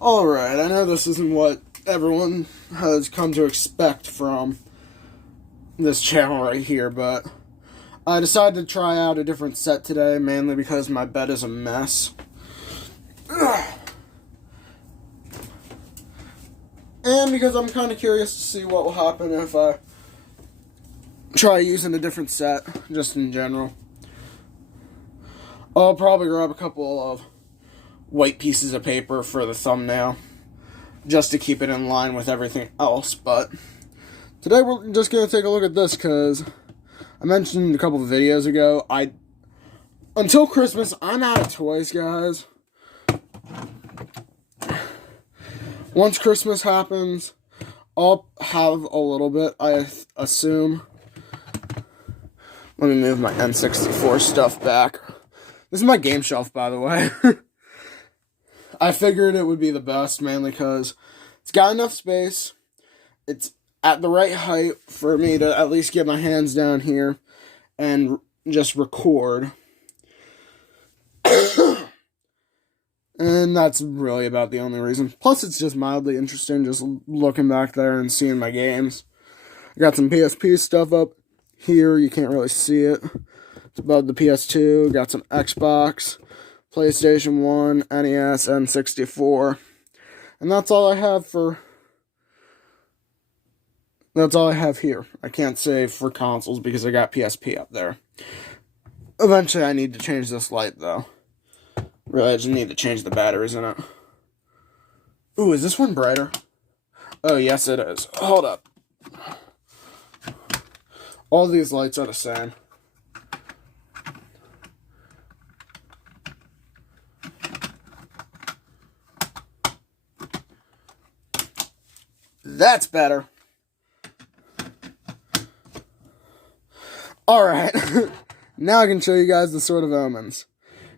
Alright, I know this isn't what everyone has come to expect from this channel right here, but I decided to try out a different set today, mainly because my bed is a mess. And because I'm kind of curious to see what will happen if I try using a different set, just in general. I'll probably grab a couple of white pieces of paper for the thumbnail, just to keep it in line with everything else, but today we're just going to take a look at this, because I mentioned a couple of videos ago, until Christmas, I'm out of toys, guys. Once Christmas happens, I'll have a little bit, I assume. Let me move my N64 stuff back. This is my game shelf, by the way. I figured it would be the best, mainly because it's got enough space. It's at the right height for me to at least get my hands down here and just record. And that's really about the only reason. Plus, it's just mildly interesting just looking back there and seeing my games. I got some PSP stuff up here. You can't really see it. It's above the PS2. Got some Xbox, PlayStation 1, NES, N64. And that's all I have here. I can't say for consoles because I got PSP up there. Eventually I need to change this light though. Really, I just need to change the batteries in it. Ooh, is this one brighter? Oh, yes it is. Hold up. All these lights are the same. That's better. Alright, now I can show you guys the Sword of Omens,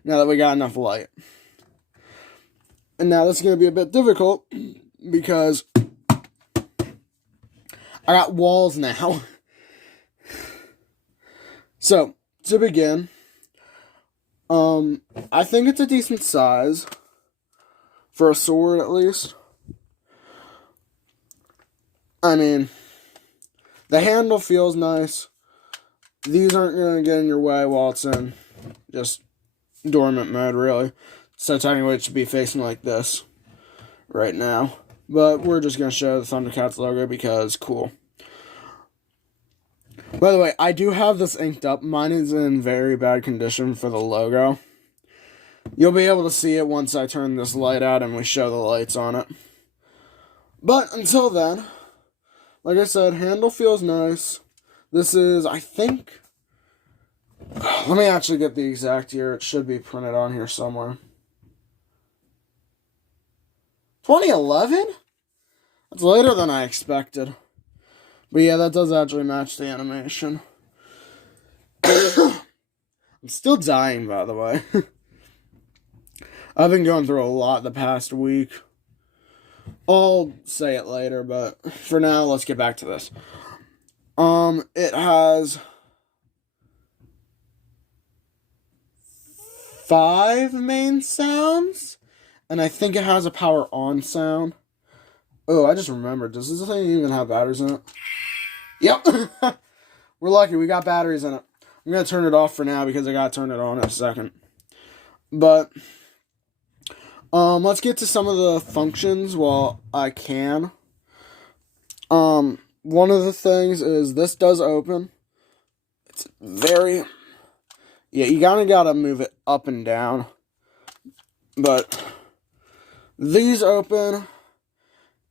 now that we got enough light. And now this is going to be a bit difficult, because I got walls now. So, to begin, I think it's a decent size, for a sword at least. I mean, the handle feels nice. These aren't going to get in your way while it's in just dormant mode, really. So technically it should be facing like this right now. But we're just going to show the Thundercats logo because cool. By the way, I do have this inked up. Mine is in very bad condition for the logo. You'll be able to see it once I turn this light out and we show the lights on it. But until then, like I said, handle feels nice. This is, I think, let me actually get the exact year. It should be printed on here somewhere. 2011? That's later than I expected. But yeah, that does actually match the animation. I'm still dying, by the way. I've been going through a lot the past week. I'll say it later, but for now, let's get back to this. It has 5 main sounds, and I think it has a power on sound. Oh, I just remembered. Does this thing even have batteries in it? Yep. We're lucky. We got batteries in it. I'm going to turn it off for now because I got to turn it on in a second. But, let's get to some of the functions while I can. One of the things is this does open. It's very, yeah, you gotta move it up and down. But these open.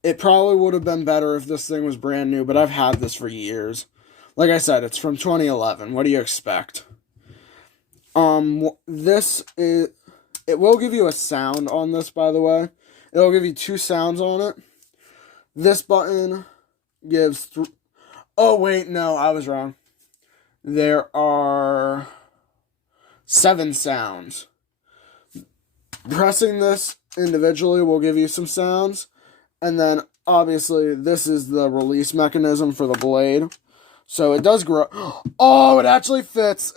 It probably would have been better if this thing was brand new, but I've had this for years. Like I said, it's from 2011. What do you expect? This is, it will give you a sound on this, by the way. It'll give you 2 sounds on it. This button gives oh wait, no, I was wrong. There are 7 sounds. Pressing this individually will give you some sounds, and then obviously this is the release mechanism for the blade. So it does grow. Oh, it actually fits.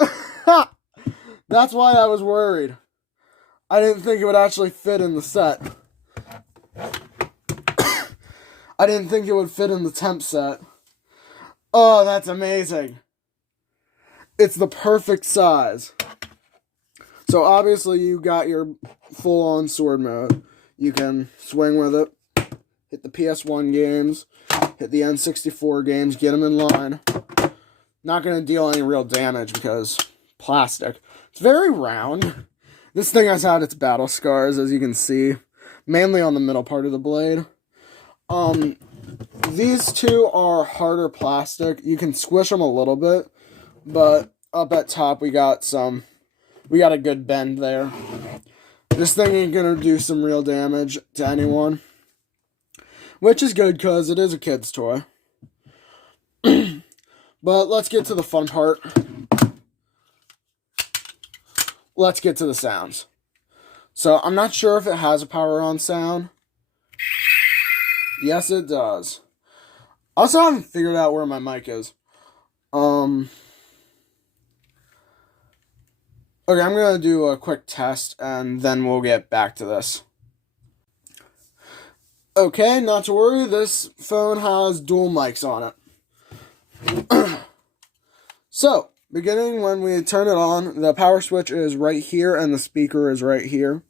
That's why I was worried. I didn't think it would actually fit in the set. I didn't think it would fit in the temp set. Oh, that's amazing. It's the perfect size. So obviously you got your full-on sword mode. You can swing with it, hit the PS1 games, hit the N64 games, get them in line. Not going to deal any real damage because plastic. It's very round. This thing has had its battle scars, as you can see, mainly on the middle part of the blade. These two are harder plastic. You can squish them a little bit, but up at top we got a good bend there. This thing ain't gonna do some real damage to anyone, which is good because it is a kid's toy. But let's get to the fun part. Let's get to the sounds. So I'm not sure if it has a power on sound. Yes, it does. Also, I haven't figured out where my mic is. Okay, I'm going to do a quick test, and then we'll get back to this. Okay, not to worry, this phone has dual mics on it. So, beginning when we turn it on, the power switch is right here, and the speaker is right here.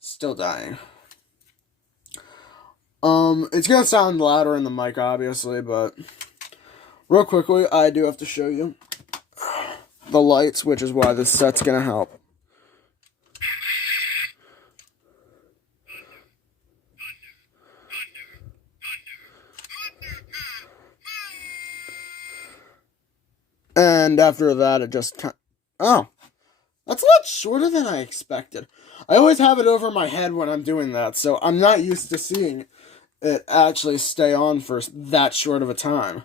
Still dying. It's gonna sound louder in the mic, obviously, but real quickly, I do have to show you the lights, which is why this set's gonna help. And after that, it just oh, that's a lot shorter than I expected. I always have it over my head when I'm doing that, so I'm not used to seeing it actually stay on for that short of a time.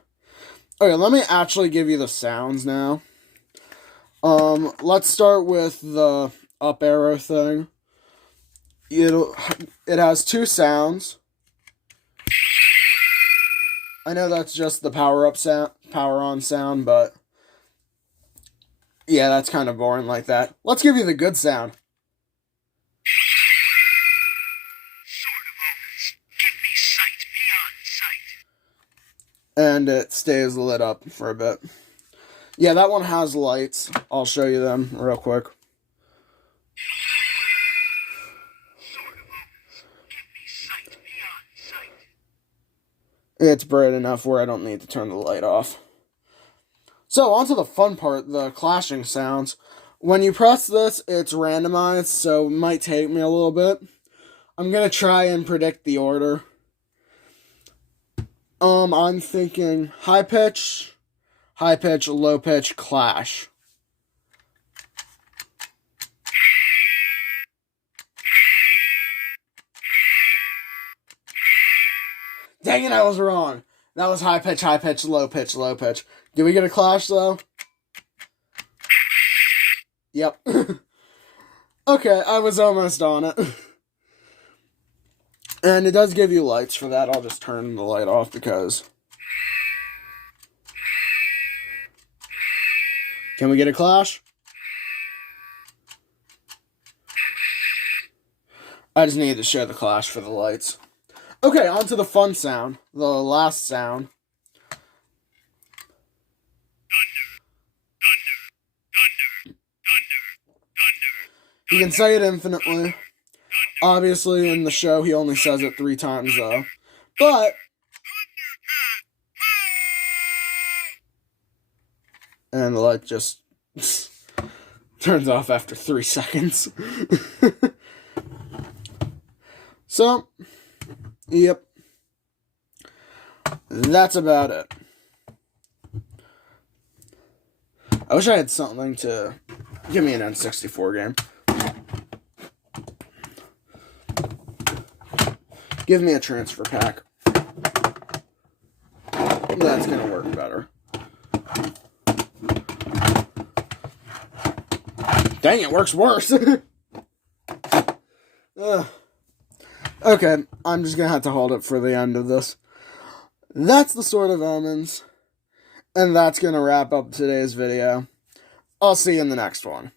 Okay, let me actually give you the sounds now. Let's start with the up arrow thing. It has two sounds. I know that's just the power on sound, but yeah, that's kind of boring like that. Let's give you the good sound. Sword of Omens, give me sight beyond sight. And it stays lit up for a bit. Yeah, that one has lights. I'll show you them real quick. Sword of Omens, give me sight beyond sight. It's bright enough where I don't need to turn the light off. So, on to the fun part, the clashing sounds. When you press this, it's randomized, so it might take me a little bit. I'm going to try and predict the order. I'm thinking high pitch, low pitch, clash. Dang it, I was wrong. That was high pitch, low pitch, low pitch. Did we get a clash, though? Yep. Okay, I was almost on it. And it does give you lights for that. I'll just turn the light off because... Can we get a clash? I just needed to show the clash for the lights. Okay, on to the fun sound. The last sound. He can say it infinitely. Obviously, in the show, he only says it 3 times, though. But... And the light just turns off after 3 seconds. So, yep. That's about it. I wish I had something to give me an N64 game. Give me a transfer pack. That's gonna work better. Dang, it works worse. Okay, I'm just gonna have to hold it for the end of this. That's the Sword of Omens. And that's gonna wrap up today's video. I'll see you in the next one.